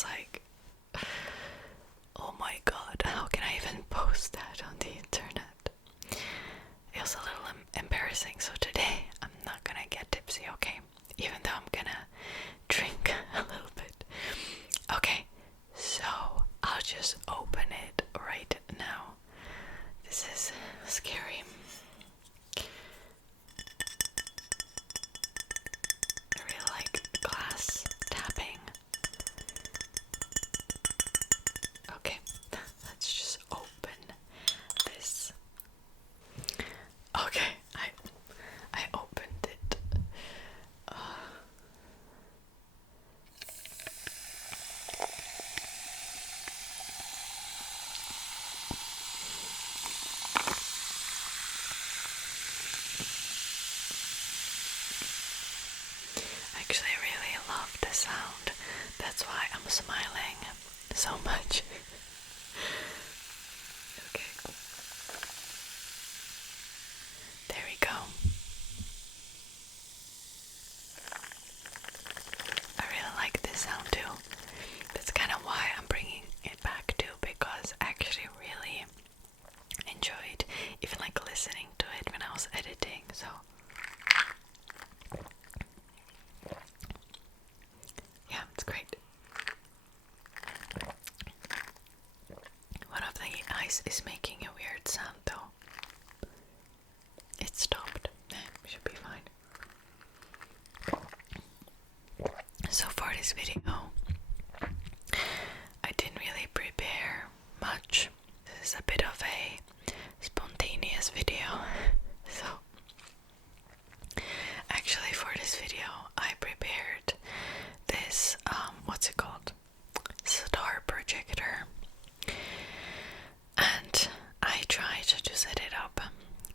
was like, oh my god, how can I even post that on the internet? It was a little embarrassing, so today I'm not gonna get tipsy, okay? Even though I'm gonna drink a little bit. Okay, so I'll just open it right now. This is scary. I really like glass tapping. Okay, let's just open this. Okay, I opened it. Actually, I really love the sound. That's why I'm smiling so much. Okay. There we go. I really like this sound too. That's kind of why I'm bringing it back too, because I actually really enjoyed even like listening to it when I was editing. So yeah, it's great. One of the ice is making a weird sound though. It stopped. Should be fine. So for this video, I didn't really prepare much. This is a bit of a spontaneous video. So actually for this video I prepared this what's it called? Star projector. And I tried to set it up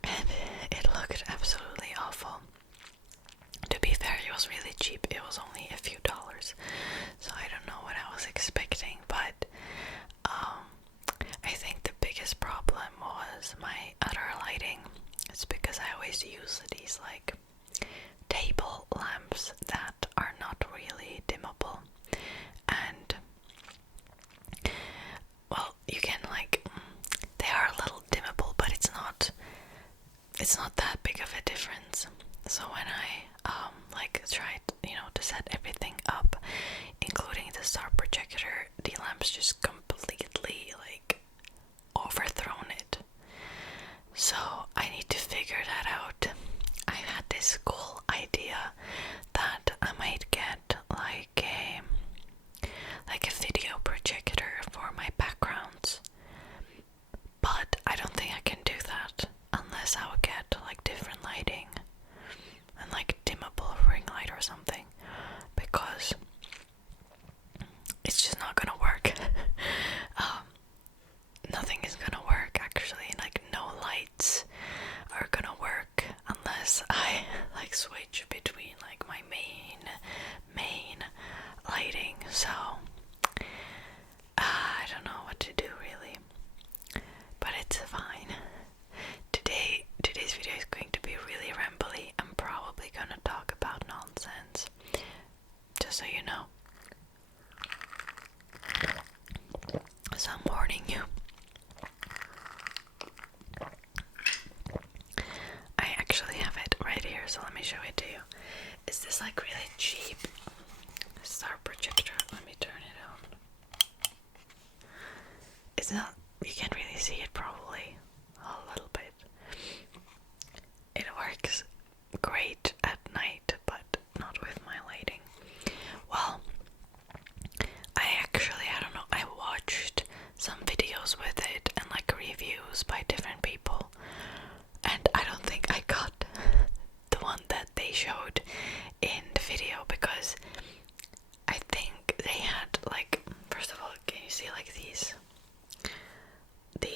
and it looked absolutely awful. To be fair, it was really cheap. It was only a few dollars. So I don't know what I was expecting, but I think the biggest problem was my other lighting. It's because I always use these like table lamps that are not really dimmable, and well, you can like, they are a little dimmable, but it's not that big of a difference. So when I like tried, to set everything up, including the star projector, the lamps just completely like overthrown it. So I need to figure that out. I had this cool idea that I might get like a video projector for my backgrounds, but I don't think I can do that unless I would get like different lighting and like dimmable ring light or something, because it's just not gonna work. Nothing is gonna work actually, like no lights are gonna work unless I like switch between like my main lighting. So I don't know what to do really, but it's fine. Today's video is going to be really rambly. I'm probably gonna talk about nonsense, just so you know. So I'm warning you. I actually have it right here, so let me show it to you. Is this like really cheap star projector? Let me turn it on. It's not, you can't really see it probably, a little bit. It works great at night, but not with my lighting. Well, I don't know, I watched some videos with it and like reviews by different people, and I don't think I got the one that they showed in the video, because I think they had like, first of all, can you see like these, the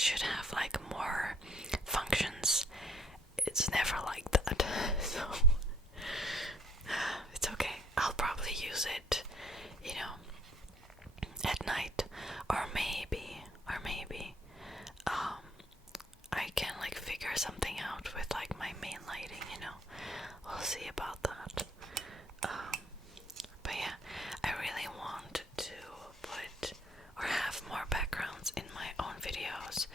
should have like more functions. It's never like that. So it's okay. I'll probably use it, you know, at night, or maybe I can like figure something out with like my main lighting, you know. We'll see about that. But yeah, I really want to put or have more backgrounds in my own videos,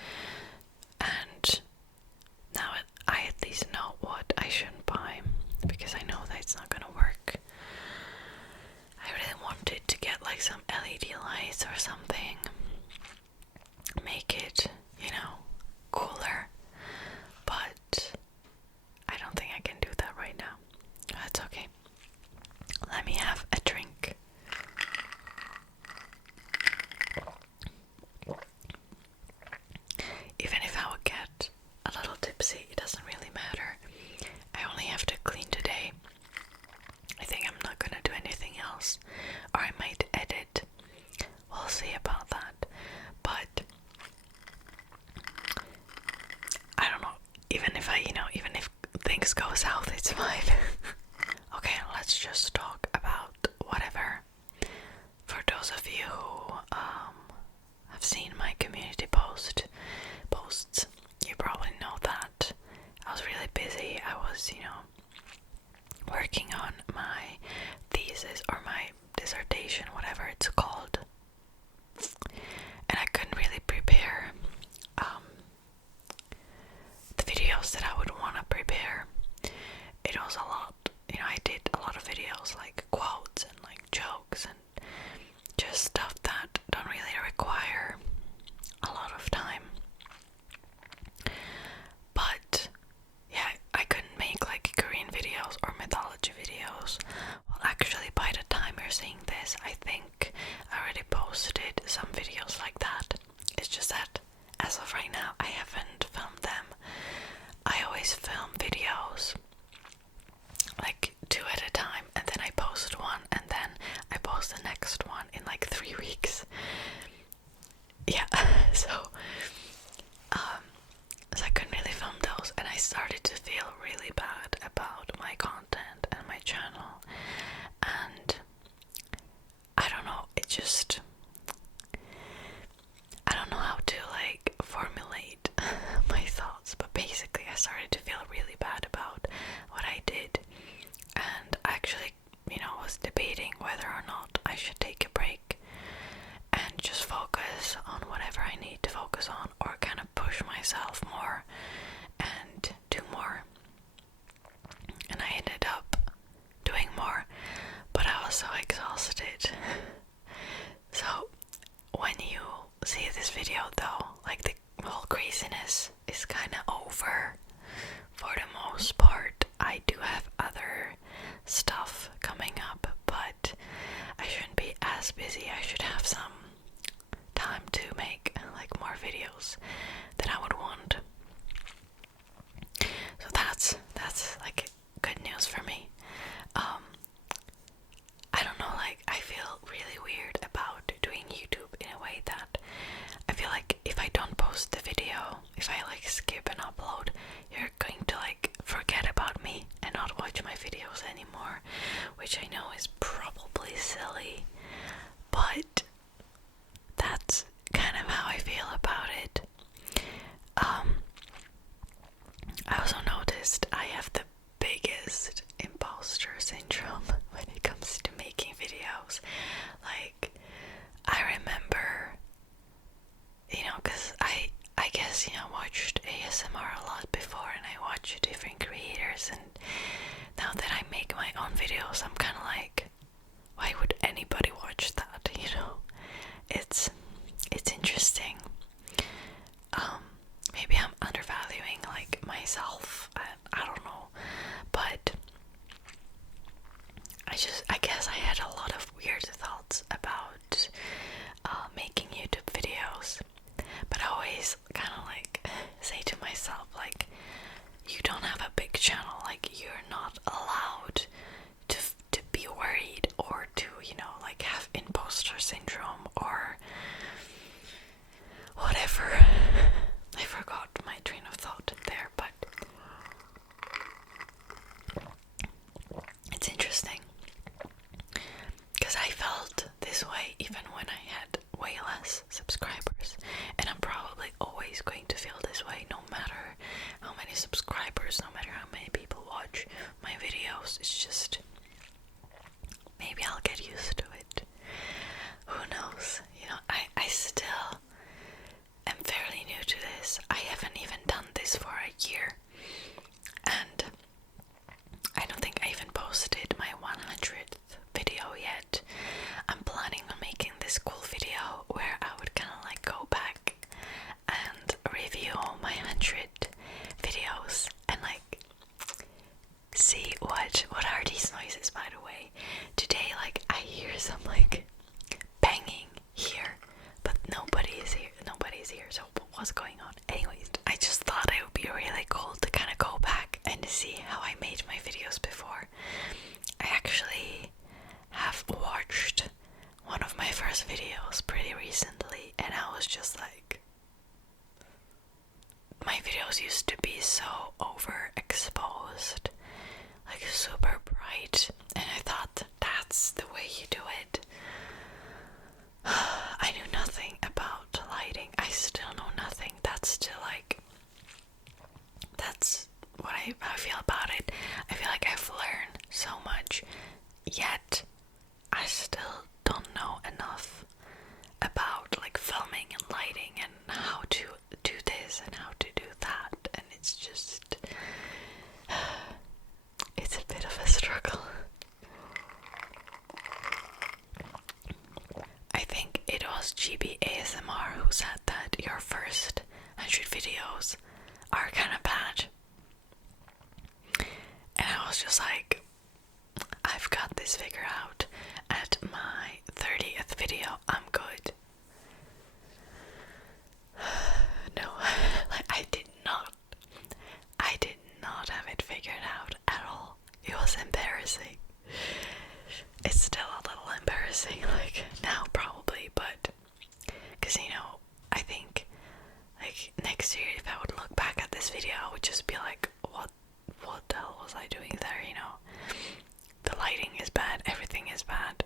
and now I at least know what I shouldn't buy, because I know that it's not gonna work. I really wanted to get like some LED lights or something, make it, you know, cooler, but I don't think I can do that right now. That's okay. Let me have a drink. Even if I would get a little tipsy, it doesn't really matter. I only have to clean today. I think I'm not gonna do anything else, or I might edit. We'll see about that. But I don't know. Even if things go south, it's fine. Okay, let's just talk about whatever. For those of you who have seen my community posts, you probably know that I was really busy. I was, working on my thesis or my dissertation, whatever it's called, and I couldn't really prepare the videos that I would want to prepare. It was a lot. I did a lot of videos like quotes and like jokes and just stuff that don't really require a lot of time. But yeah, I couldn't make like Korean videos or mythology videos. Well, actually, by the time you're seeing this, I think I already posted some videos like that. It's just that as of right now, I haven't filmed them. I always film videos like 2 at a time, and then I post one, and then I post the next one in like 3 weeks. Yeah, so I couldn't really film those, and I started to feel really bad about my content and my channel, and I don't know, I don't know how to like formulate my thoughts, but basically I started to feel really bad about what I did, and actually, was debating whether or not I should take a break and just focus on whatever I need to focus on, or kind of push myself more and do more. And I ended up doing more, but I was so exhausted. So when you see this video though, like the whole craziness is kind of over for the most part. I do have other stuff coming up, but I shouldn't be as busy. I should have some time to make like more videos that I would want. So that's like good news for me. I don't know, like I feel really weird about doing YouTube in a way that I feel like if I don't post the video, if I like skip and upload, you're going to like forget about me and not watch my videos anymore, which I know is probably silly, but that's kind of how I feel about it. I also noticed I have the biggest imposter this. I haven't even done this for a year, and I don't think I even posted my 100th video yet. I'm planning on making this cool video where I would kind of like go back and review my 100 videos and like see what are these noises. By the way, today like I hear some like banging here, but nobody's here, so what's going on? Anyways, I just thought it would be really cool to kind of go back and see how I made my videos before. I actually have watched one of my first videos pretty recently, and I was just like, my videos used to be so overexposed, like super bright, and I thought that's the way you do it. I knew nothing about lighting. I still know nothing. That's still like, that's what I feel about it. I feel like I've learned so much, yet I still don't know enough about like filming and lighting and how to do this and how to do that, and it's just it's a bit of a struggle. I think it was GB ASMR who said that your first 100 videos are kind of bad, and I was just like, I've got this figured out. At my 30th video, I'm good. No, like I did not have it figured out at all. It was embarrassing. It's still a little embarrassing, like now probably, but because I think like next year if I would look back at this video, I would just be like, what the hell was I doing there? The lighting is bad, everything is bad.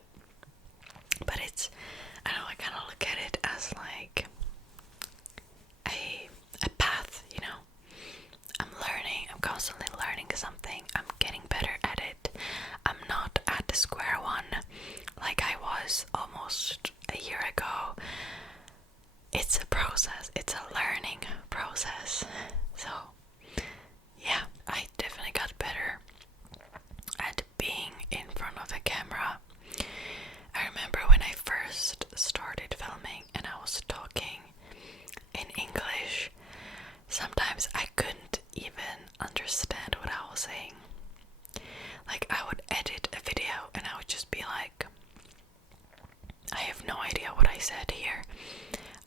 But it's, I don't know, I kind of look at it as like a path, I'm learning, I'm constantly learning something, I'm getting better at it. I'm not at the square one like I was almost a year ago. It's a process, it's a learning process. So yeah, I definitely got better at being in front of a camera. I remember when I first started filming and I was talking in English, sometimes I couldn't even understand what I was saying. Like I would edit a video and I would just be like, I have no idea what I said here.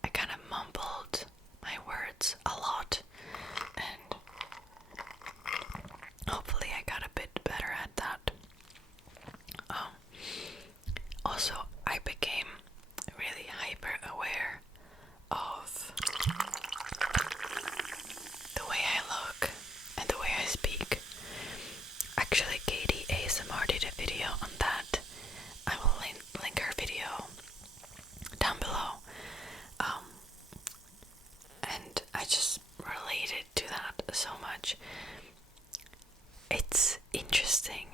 I kind of mumbled my words a lot, and hopefully I got a bit better at that. Also, I became really hyper aware of the way I look and the way I speak. Actually, Katie ASMR did a video on that. I will link her video down below. And I just related to that so much. It's interesting.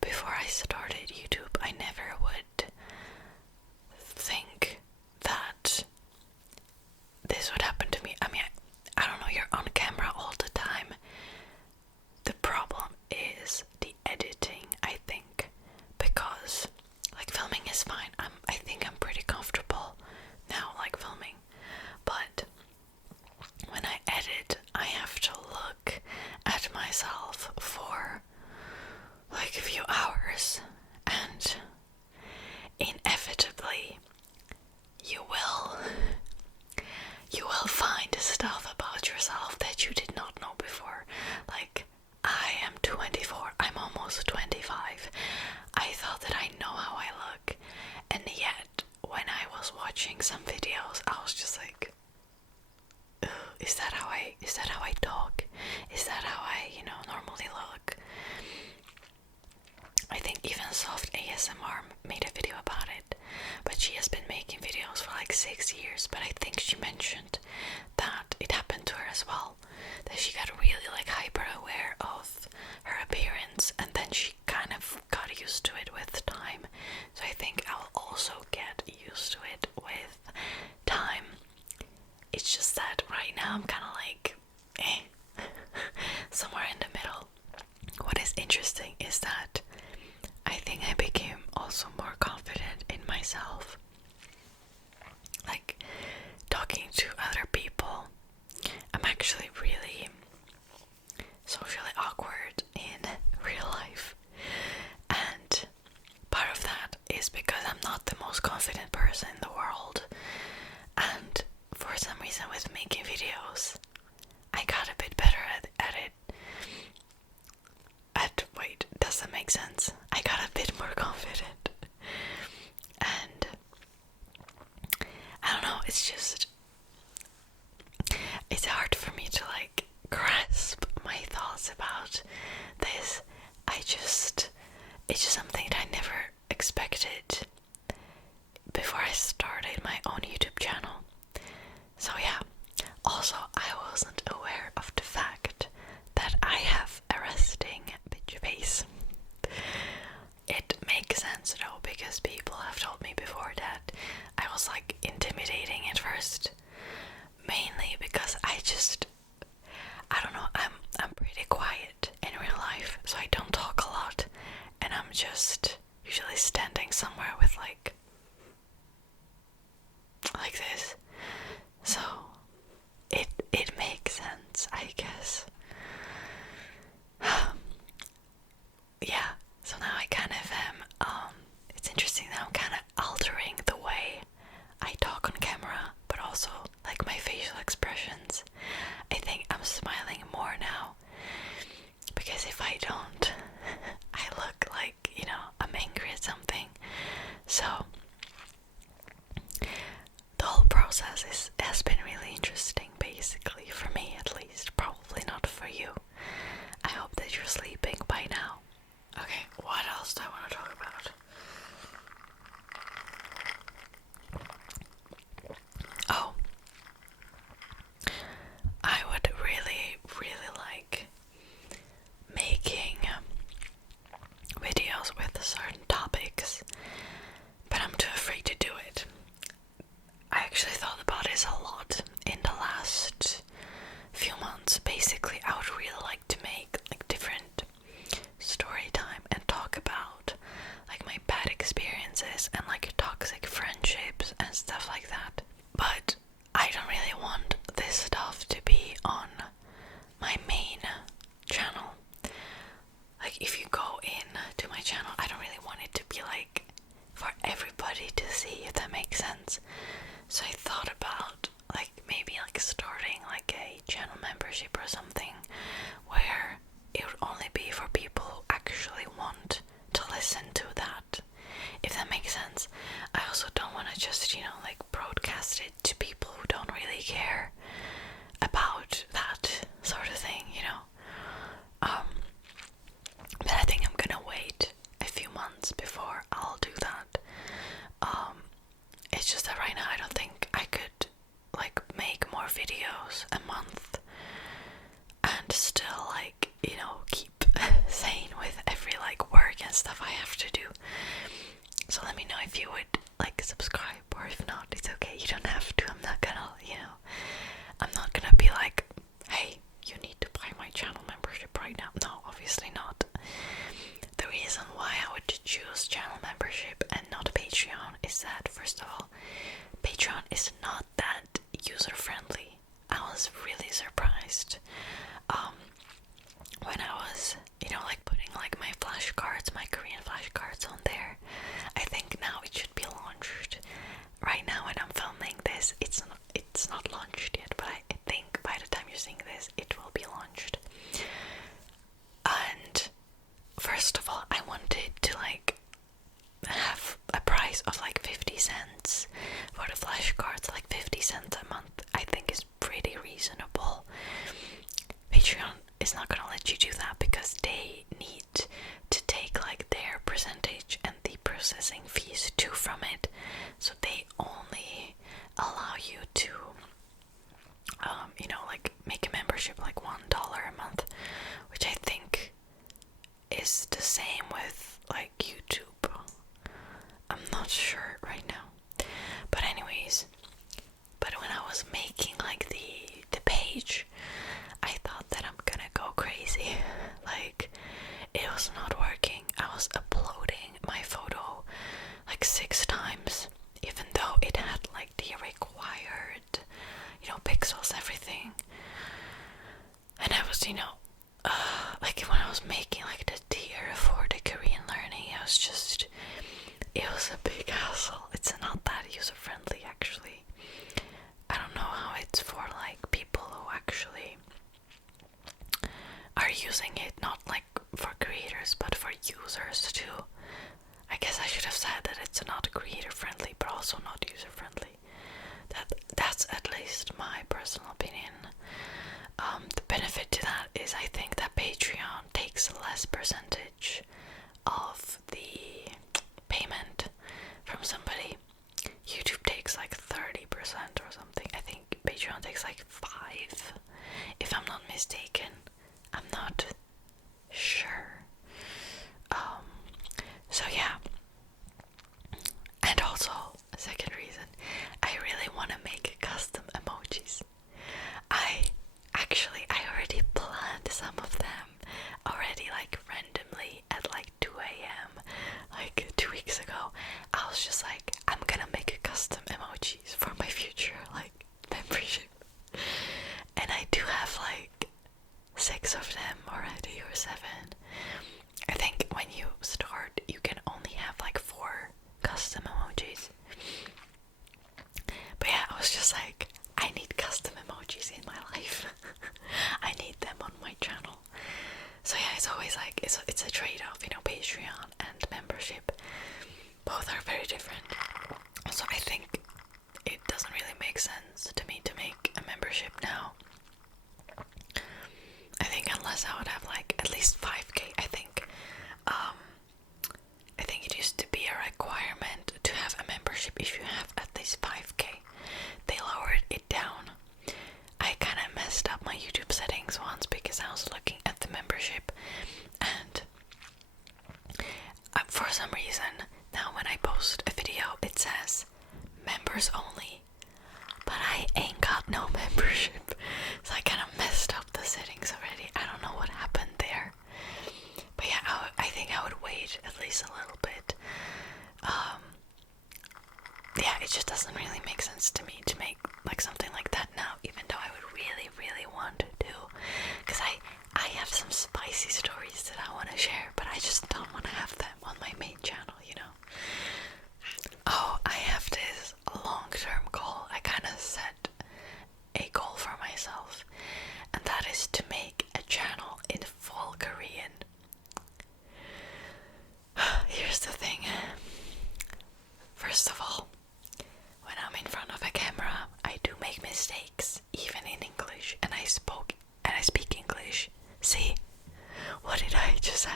Before I started YouTube, I never would think that this would happen to me. I mean, I don't know, you're on camera all the time. The problem is the editing, I think, because like filming is fine. I think I'm pretty comfortable now, like filming, but when I edit, I have to look at myself for like a few hours, and inevitably you will find stuff about yourself that you did not know before. Like, I am 24, I'm almost 25. I thought that I know how I look, and yet when I was watching some videos, I was just like, is that how I talk? Is that how I, normally look? I think even Soft ASMR made a video about it, but she has been making videos for like 6 years, but I think she mentioned that it happened to her as well, that she got really like hyper aware of her appearance, and then she kind of got used to it with time. So I think I will also get used to it with time. It's just that right now I'm kind of I wasn't aware of the fact that I have a resting bitch face. It makes sense though, because people have told me before that I was like intimidating at first, mainly because I don't know, I'm pretty quiet in real life, so I don't talk a lot, and I'm just usually standing somewhere with like this. So it makes sense, I guess. Yeah, so now I kind of am, it's interesting that I'm kind of altering the way I talk on camera, but also like my facial expressions. I think I'm smiling more now, because if I don't, I look like, you know, I'm angry at something. So the whole process has been really interesting, basically, for me at least. Probably not for you. I hope that you're sleeping by now. Okay, what else do I want to talk about? Oh, I would really, really like making videos with certain topics, but I'm too afraid to do it. I actually thought about this a lot in the last few months. Basically, I would really like to make like different story time and talk about like my bad experiences and like toxic friendships and stuff like that. But I don't really want this stuff to be on my main channel. Like if you go in to my channel, I don't really want it to be like for everybody to see, if that makes sense. So I thought about like maybe like starting like a channel membership or something where it would only be for people who actually want to listen to that, if that makes sense. I also don't want to just, you know, like broadcast it to people who don't really care about that sort of thing, you know. But I think I'm gonna wait a few months before I'll do that. It's just that right now I don't think I could like make more videos a month and still like, you know, keep sane with every like work and stuff I have to do. So let me know if you would like subscribe, or if not, it's okay, you don't have to. I'm not gonna, you know, I'm not gonna be like, hey, you need to buy my channel membership right now. No, obviously not. The reason why I would choose channel membership and not Patreon is that, first of all, Patreon is not that user friendly. I was really surprised when I was, you know, like putting like my flashcards, my Korean flashcards on there. I think now it should be launched. Right now when I'm filming this, it's not launched yet, but I think by the time you're seeing this, it will be launched. And first of all, I wanted to like have a price of like 50 cents for the flashcards. Like 50 cents a month I think is pretty reasonable. Patreon is not gonna let you do that because they need to take like their percentage and the processing fees too from it. So they only allow you to you know, like make a membership like $1 a month, which I think is the same with like YouTube. I'm not sure right now. But anyways, but when I was making like the page, I thought that I'm gonna go crazy. Like it was not working. I was uploading my photo like 6 times, even though it had like the required, you know, pixels, everything. And I was, you know, like when I was making like the tier for the Korean learning, it was a big hassle. It's not that user friendly actually. I don't know how it's for like people who actually are using it, not like for creators but for users too. I guess I should have said that it's not creator friendly but also not user friendly. That's at least my personal opinion. The benefit to that is I think that Patreon takes less percentage of the payment from somebody. YouTube takes like 30% or something. I think Patreon takes like 5. mistaken. I'm not sure. So yeah. And also, a second reason, I really want to make custom emojis. I already planned some of them already, like randomly at like 2 a.m. like 2 weeks ago. I was just like, I'm gonna make a custom emojis for my future like membership. And I do have like 6 of them already, or 7. I think when you start you can only have like 4 custom emojis. But yeah, I was just like, I need custom emojis in my life. I need them on my channel. So yeah, it's always like, it's a trade-off, you know, Patreon and membership. Both are very different. So I think it doesn't really make sense to me to make a membership now. I think unless I would have like at least 5k, I think it used to be a requirement to have a membership if you have at least 5k. They lowered it down. I kind of messed up my YouTube settings once because I was looking at the membership, and for some reason now when I post a video it says members only, but I ain't got no membership, so I kind of messed up the settings already. I don't know what happened there, but yeah, I think I would wait at least a little bit. Yeah, it just doesn't really make sense to me to make like something like that now, even though I would really want to do, because I have some spicy stories that I want to share, but I just don't want to have them on my main channel, you know. Oh, I have this long-term goal. I kind of set a goal for myself, and that is to make a channel in full Korean. Here's the thing. First of all, when I'm in front of a camera, I do make mistakes, even in English, and I speak English. See? What did I just say?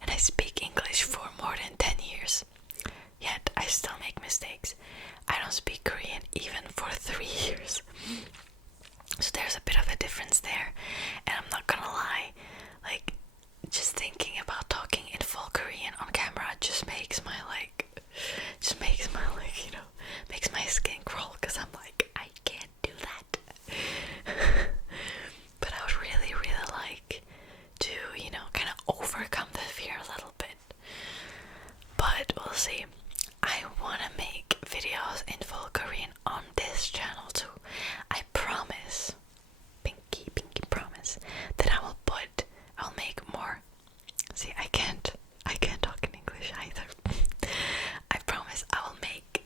And I speak English for more than 10 years. Yet I still make mistakes. I don't speak Korean even for 3 years. So there's a bit of a difference there. And I'm not gonna lie, like, just thinking about talking in full Korean on camera just makes my you know, makes my skin crawl, because I'm like, I can't do that. But I would really like to, you know, kind of overcome the fear a little bit. But we'll see. I want to make videos in full Korean on this channel too. I promise, pinky promise, that I'll make more. See, I can't talk in English either. I promise I will make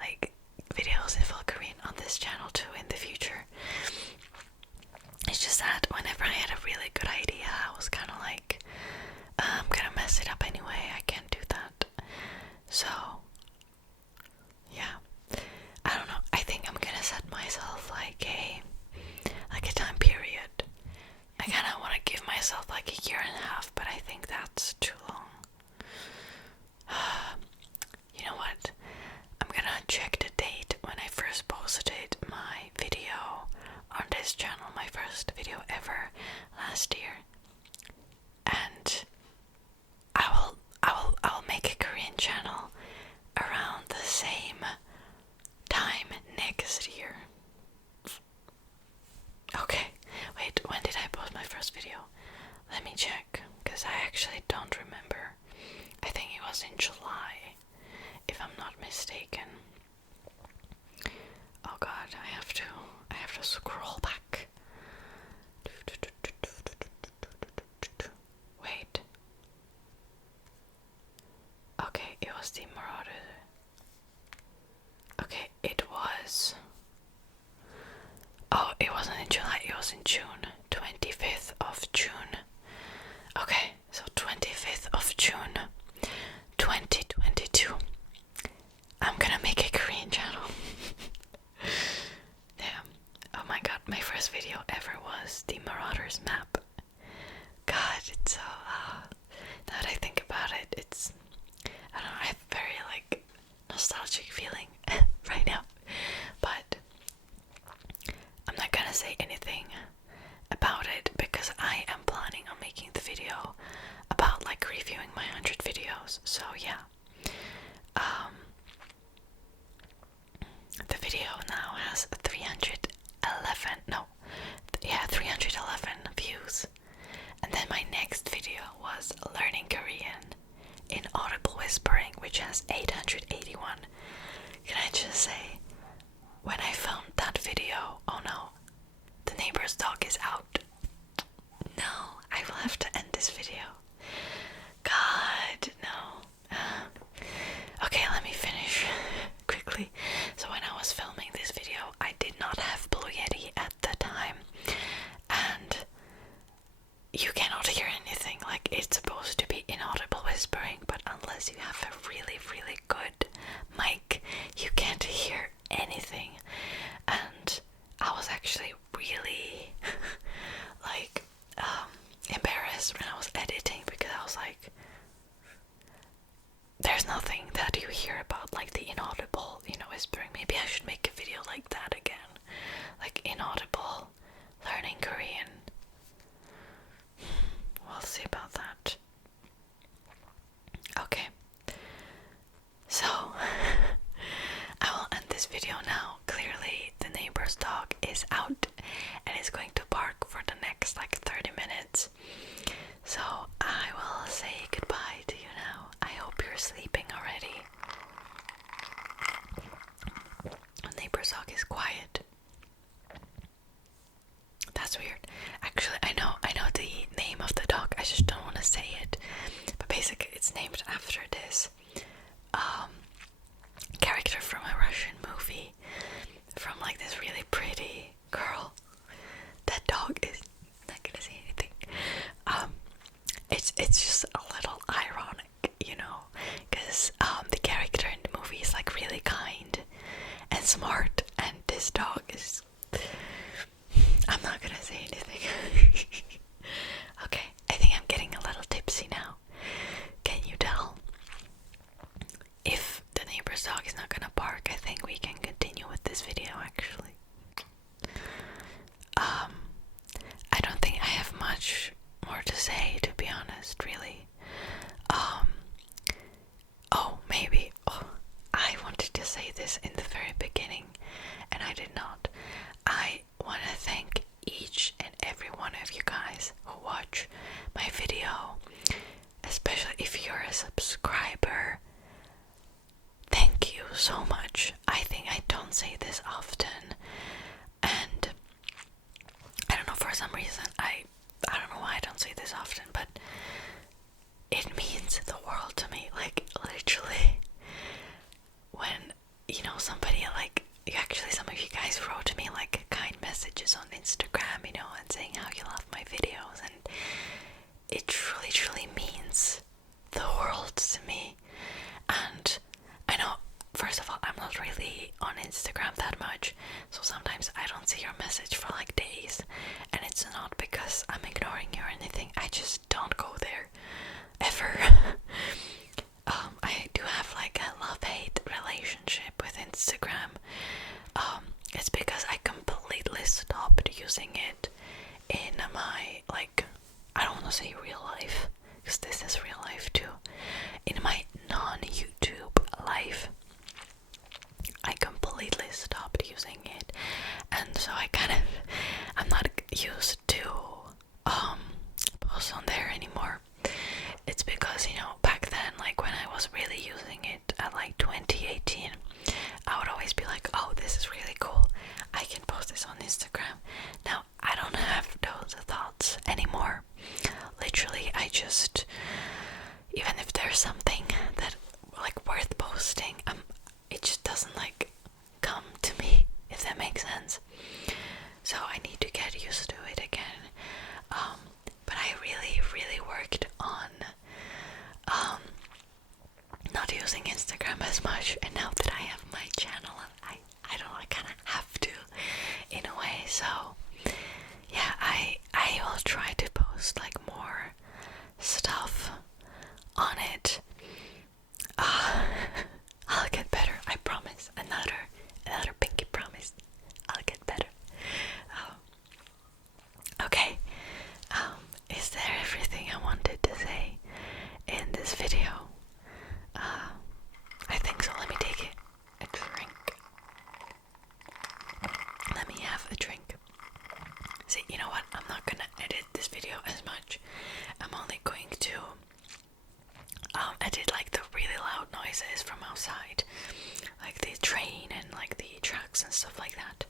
like videos in full Korean on this channel too in the future. It's just that whenever I had a really good idea, I was kind of like, I'm gonna mess it up anyway. I can't do that. So yeah, I don't know. I think I'm gonna set myself like a time period. I kind of want to give myself like a year and a half, but I think that's too long. You know what? I'm gonna check the date when I first posted my video on this channel, my first video ever last year, and I will make a Korean channel around the same time next year. Okay, wait, when did I post my first video? Let me check, because I actually don't remember. I think it was in July, if I'm not mistaken. Oh god, I have to scroll back. Wait. Okay, it was the Marauder. Okay, it was... Oh, it wasn't in July, it was in June. 25th of June. Okay, so 25th of June 2022. I'm gonna make a Korean channel. Damn. Oh my god, my first video ever was the Marauders map. God, it's so... now that I think about it, it's... I don't know, I have a very like nostalgic feeling right now. But I'm not gonna say anything about you cannot hear anything. Like, it's supposed to be inaudible whispering, but unless you have a really, really good mic, you can't hear anything. And I was actually really like embarrassed when I was editing, because I was like, there's nothing that you hear about like the inaudible, whispering. Maybe I should make a video like that again, like inaudible learning Korean. We'll see about that. Okay, so I will end this video now. Clearly the neighbor's dog is out and is going to bark for the next like 30 minutes. So I will say goodbye to you now. I hope you're sleeping already. The neighbor's dog is quiet. That's weird. Actually, I know the name of the dog. I just don't want to say it. But basically, it's named after this character from a Russian movie, from like this really pretty girl. That dog is not gonna say anything. It's just a little ironic, because the character in the movie is like really kind and smart, and this dog is. I'm not gonna say anything. Okay, I think I'm getting a little tipsy now. Can you tell? If the neighbor's dog is not gonna bark, I think we can continue with this video actually. I don't think I have much more to say, to be honest, really. Maybe. I wanted to say this in the very beginning, and I did not. I want to thank each and every one of you guys who watch my video, especially if you're a subscriber. Thank you so much. I think I don't say this often, and I don't know, for some reason I don't know why I don't say this often, but it means the world to me. Like, literally, when somebody like some of you guys wrote me like kind messages on Instagram, and saying how you love my videos, and it truly means the world to me. And I know, first of all, I'm not really on Instagram that much, so sometimes I don't see your message for like days, and it's not because I'm ignoring you or anything. I just don't go there ever. I do have like a love-hate relationship with Instagram. It's because I completely stopped using it in my, like, I don't want to say real life, because this is real life too. In my non-YouTube life, I completely stopped using it, and so I'm not used to post on there anymore. It's because, back then, like when I was really using it at like 2018, I would always be like, oh, this is really cool, I can post this on Instagram. Now I don't have those thoughts anymore. Literally, I just, even if there's something that like worth posting, it just doesn't like come to me, if that makes sense. So I need to get used to it again. But I really worked on not using Instagram as much, and now that I have my channel, I kind of have to, in a way. So yeah, I will try to post like more stuff on it. I'll get better, I promise. Another pinky promise. I'll get better. Okay. Is there everything I wanted to say in this video? I think so. Let me take a drink. Let me have a drink. See, you know what? I'm not gonna edit this video as much. I'm only going to edit like the really loud noises from outside, like the train and like the trucks and stuff like that.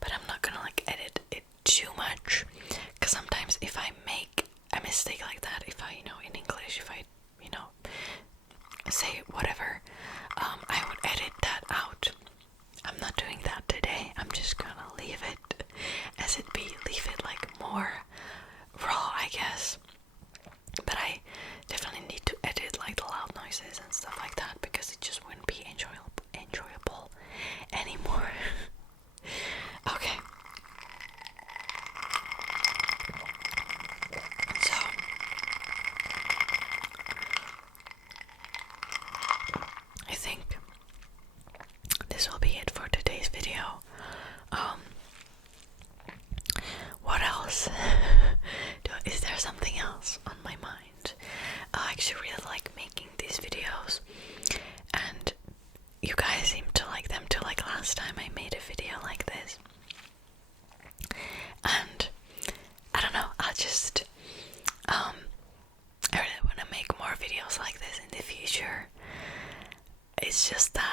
But I'm not gonna like edit it too much, because sometimes if I make a mistake like that, if I, in English, if I, say whatever, I would edit that out. I'm not doing that today. I'm just gonna leave it as it be, leave it like more raw, I guess. it's just that